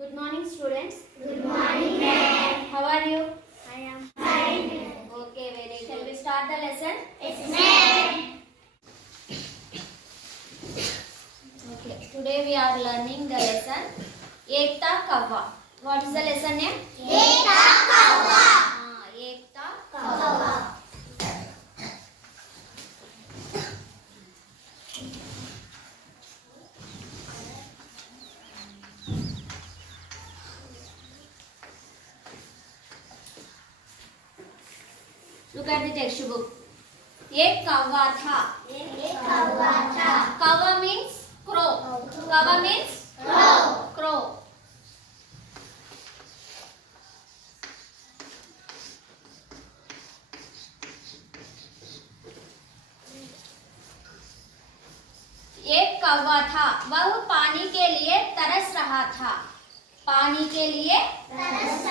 Good morning, students. Good morning, ma'am. How are you? I am fine. Okay, very. Shall we start the lesson? Yes, ma'am. Okay. Today we are learning the lesson Ekta Kavva. What is the lesson name? Ekta Kavva. Ekta Kavva. Look at the textbook. Ek kavva tha. Ek kavva tha. Kavva means crow. Kavva means Crow. crow. एक कौवा था, वह पानी के लिए तरस रहा था. पानी के लिए तरस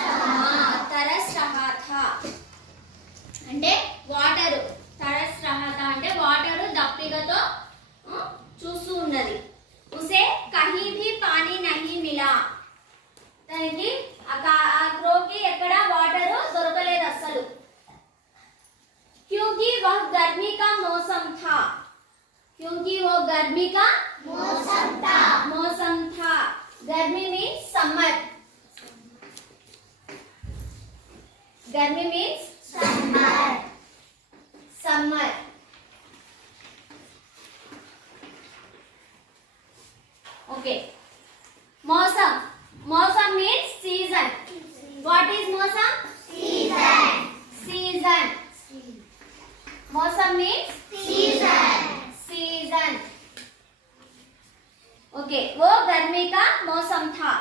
रहा था అంటే వాటర్ तरस रहा था అంటే వాటర్ దప్పికతో చూస్తూ ఉన్నది. उसे कहीं भी पानी नहीं मिला. తనకి ఆ క్రోకి ఎక్కడ వాటర్ దొరకలేదు అసలు. क्योंकि वह गर्मी का मौसम था. क्योंकि वो गर्मी का मौसम था. गर्मी मीन्स समर. गर्मी मीन्स समर. ओके. मौसम. मौसम मीन्स सीजन. व्हाट इज मौसम? सीजन. मौसम मीन्स सीजन. ఓకే. वो गर्मी का मौसम था.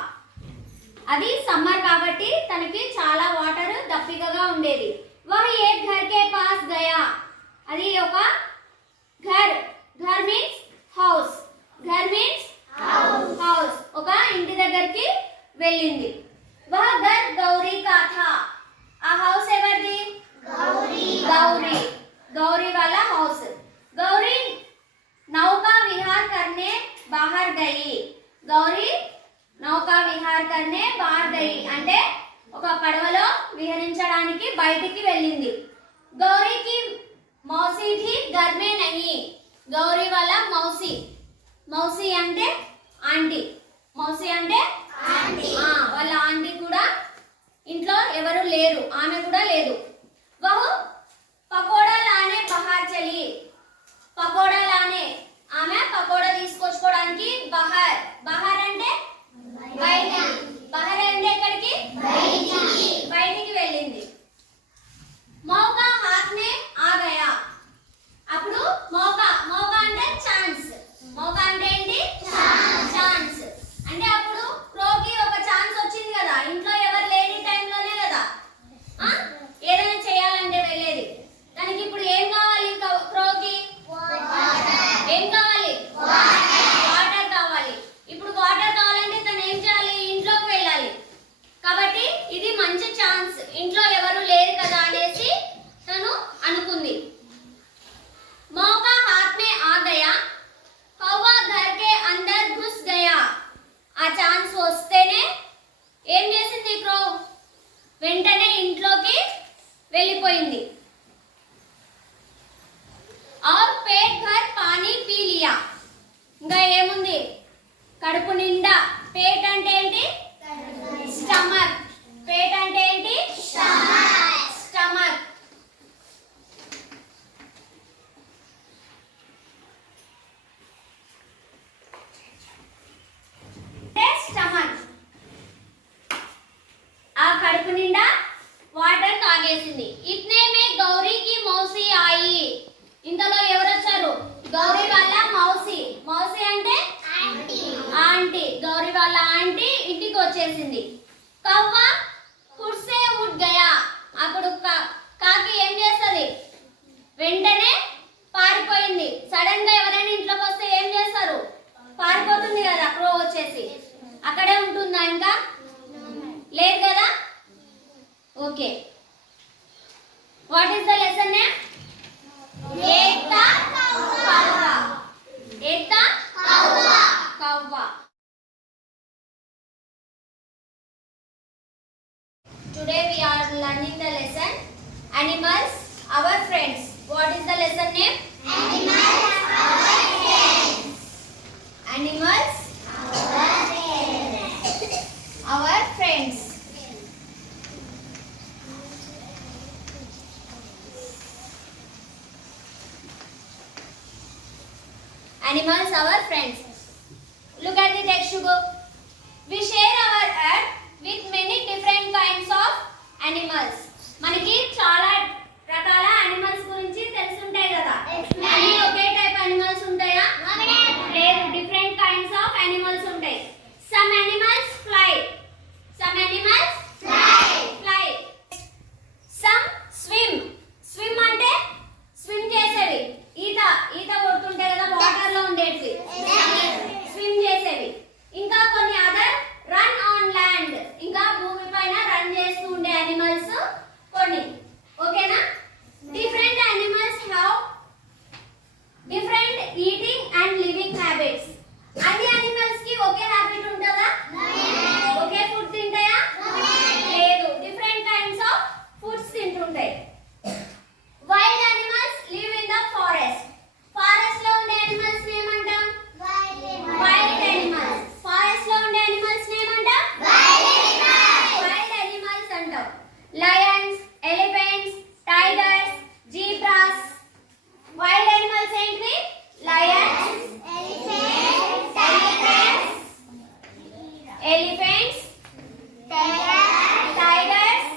అది సమ్మర్ కాబట్టి తనకి చాలా వాటర్ దప్పికగా ఉండేది. वह एक घर के पास गया. అది ఒక घर మీన్స్ హౌస్. घर మీన్స్ హౌస్. ఒక ఇంటి దగ్గరికి వెళ్ళింది. वह घर गौरी का था. ఆ హౌస్ ఎవరిది? गौरी वाला हाउस. गौरी नौका विहार करने बाहर गई. गौरी నౌకా విహార్ करने बाहर गई అంటే ఒక పడవలో విహరించడానికి బయటికి వెళ్ళింది. గౌరీకి మౌసి भी घर में नहीं. గౌరీ వాళ్ళ మౌసి. మౌసి అంటే ఆంటీ. మౌసి అంటే వాళ్ళ ఆంటీ కూడా ఇంట్లో ఎవరు లేరు. ఆమె కూడా లేదు. వహు పకోడా లానే బహార్ చలి. పకోడా లానే ఆమె పకోడా తీసుకొచ్చుకోవడానికి బహార్ అంటే బయటికి. బహార్ అంటే ఎక్కడికి? బయటికి వెళ్ళింది. మౌకా హాత్ మే ఆ గయా. అప్పుడు మౌకా అంటే ఛాన్స్. మౌకా అంటే ఏంటి? ఛాన్స్. అంటే అప్పుడు క్రోకి ఒక ఛాన్స్ వచ్చింది కదా. ఇంట్లో ఎవరు లేని టైంలోనే కదా ఏదైనా చేయాలంటే వెళ్ళేది. దానికి ఇప్పుడు ఏం కావాలి? క్రోకి ఏం కావాలి? వాటర్ కావాలి. ఇప్పుడు వాటర్ కావాలంటే తను ఏం చేయాలి? ఇంట్లోకి వెళ్ళాలి. కాబట్టి ఇది మంచి ఛాన్స్. ఇంట్లో ఎవరు లేరు కదా అనేసి తను అనుకుంది. మౌకా హాత్ మే ఆ గయా. కౌవా ఘర్ కే అందర్ ఘుస్ గయా. ఆ ఛాన్స్ వస్తేనే ఏం చేసింది క్రో? వెంటనే ఇంట్లోకి వెళ్ళిపోయింది. और पेट भर पानी पी लिया. ఇంకా ఏముంది? కడుపు నిండా. పేట్ అంటే ఏంటి? స్టమక్. పేట్ అంటే ఏంటి? స్టమక్. స్టమక్. ఆ కడుపు నిండా వాటర్ తాగేసింది. ఇట్నే మే గౌరీకి మౌసి ఆయి. ఇంతలో ఎవరు వచ్చారు? గౌరీ వాళ్ళ మౌసి. మౌసి అంటే ఆంటీ. గౌరీ వాళ్ళ ఆంటీ ఇంటికి వచ్చేసింది. కవ్వ కుర్సే ఉడ్ గయా. అప్పుడు కాకి ఏం చేస్తుంది? వెంటనే పారిపోయింది. సడన్ గా ఎవరైనా ఇంట్లోకి వస్తే ఏం చేస్తారు? పారిపోతుంది కదా క్రో వచ్చేసి. అక్కడే ఉంటుందా? ఇంకా లేదు కదా. Okay. What is the lesson name? एकता कौवा. एकता animals our friends. Look at the text to go. We share our earth with many different kinds of animals. మనకి చాలా రకాల animals గురించి తెలుసుంటాయి కదా. అన్ని ఒకే టైప్ animals ఉంటాయా? లేదు, different kinds of animals ఉంటాయి. Some animals fly. Some animals fly. Some swim. Swim అంటే స్విమ్ చేసేవి. ఈత కొడుతుంటాయి కదా వాటర్ లో ఉండేవి. స్విమ్ చేసేవి. ఇంకా కొన్ని అదర్ రన్ ఆన్ ల్యాండ్. ఇంకా భూమి పైన రన్ చేస్తూ ఉండే అనిమల్స్ కొన్ని. ఓకేనా? Different animals have different eating and living habits. అన్ని అనిమల్స్ కి ఒకే హ్యాబిట్ ఉంటుందా? ఒకే ఫుడ్ తింటాయా? లేదు, డిఫరెంట్ కైండ్స్ ఆఫ్ ఫుడ్స్ తింటుంటాయి. Wild animals live in the forest. Forest లో ఉండే అనిమల్స్ ఏమంటాం? Wild animals. ఫారెస్ట్ లో ఉండే అనిమల్స్ ఏమంటాం? వైల్డ్ అనిమల్స్ అంటాం. Lions, elephants, tigers, zebras. Wild animals ఏంటి? Lions, elephants, tigers,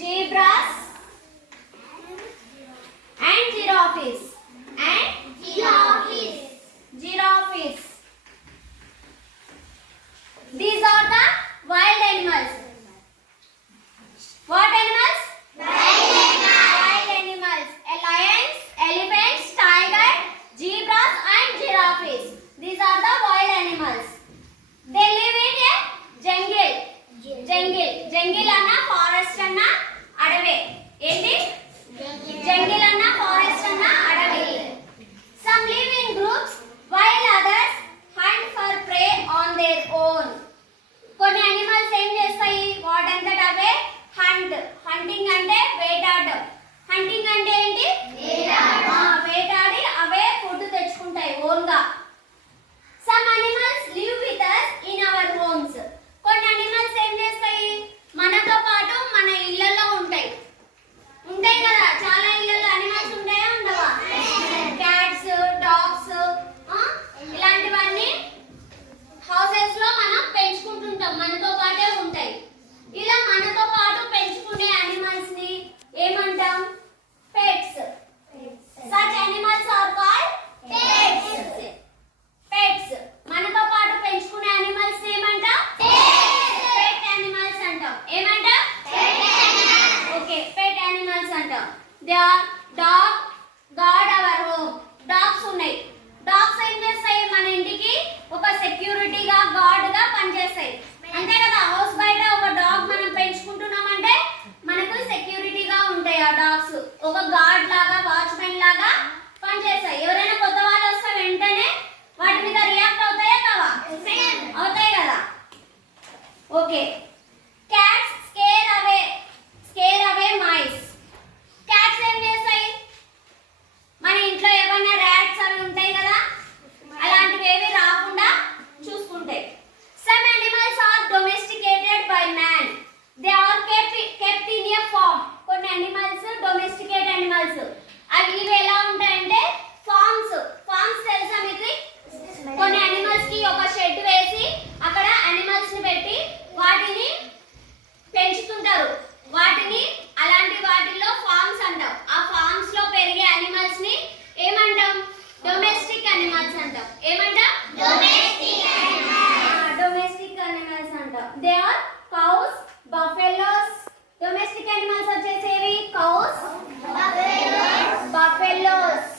zebras and giraffes. These are the wild animals. What animals? Wild animals. Lions, elephants, tiger, zebras and giraffes. These are the wild animals. They live in a jungle. Jungle anna forest anna adave. Enti? Jungle anna forest anna adave. Some live in groups while others hunt for prey on their own. కొన్ని animals ఏం చేస్తాయి? వాటంతట అవే hunting అంటే వేటాడడం. Hunting అంటే ఏంటి? వేటాడి అవే food తెచ్చుకుంటాయి own గా. Some animals live with us in our homes. కొన్ని అనిమల్స్ ఏం చేస్తాయి? మనతో పాటు మన ఇళ్ళల్లో ఉంటాయి కదా. చాలా ఇళ్ళల్లో అనిమల్స్ ఉంటాయా? ఉండవా? క్యాట్స్, డాగ్స్, ఇలాంటివన్నీ హౌసెస్ లో మనం పెంచుకుంటుంటాం, మనతో పాటే ఉంటాయి. ఇలా మనతో పాటు పెంచుకునే అనిమల్స్ ని ఏమంటాం? Pets. Such animals are called pets. Pets. మనతో పాటు పెంచుకునే అనిమల్స్ ఏమంటాం? పెట్ అనిమల్స్ అంటాం. ఏమంటాం? ఓకే, పెట్ అనిమల్స్ అంటాం. They are dog, guard our home. Dogs ఉన్నాయి. డాగ్స్ ఏం చేస్తాయి? మన ఇంటికి ఒక సెక్యూరిటీగా, గార్డ్ గా పనిచేస్తాయి. అంతే కదా. హౌస్ బయట ఒక డాగ్ మనం పెంచుకుంటున్నామంటే మనకు సెక్యూరిటీగా ఉంటాయి ఆ డాగ్స్. ఒక గార్డ్ లాగా, వాచ్మెన్ లాగా పనిచేస్తాయి. ఎవరైనా కొత్త వాళ్ళు వస్తే వెంటనే వాటి మీద రియాక్ట్ అవుతాయా కావా? అవుతాయి కదా. ఓకే. క్యాట్స్ స్కేర్ అవే మైస్. క్యాట్స్ ఏం చేస్తాయి? మన ఇంట్లో ఏమైనా ర్యాట్స్ అవి ఉంటాయి కదా, అలాంటివి ఏవి రాకుండా చూసుకుంటాయి. Some animals are domesticated by man. They are kept in a farm. కొన్ని అనిమల్స్ డొమెస్టికేట్ అనిమల్స్. అవి ఎలా ఉంటాయంటే ఫార్మ్స్ తెలుసా మీకు? కొన్ని అనిమల్స్ కి ఒక షెడ్ వేసి అక్కడ అనిమల్స్ ని పెట్టి వాటిని పెంచుతుంటారు. వాటిని అలాంటి వాటిల్లో ఫార్మ్స్ అంటాం. ఆ ఫార్మ్స్ లో పెరిగే అనిమల్స్ ని ఏమంటాం? డొమెస్టిక్ అనిమల్స్ అంటాం. ఏమంటాం? డొమెస్టిక్ అనిమల్స్ అంటాం. They are cows, buffaloes. Domestic animals వచ్చేసేవి కౌస్, బఫెలోస్,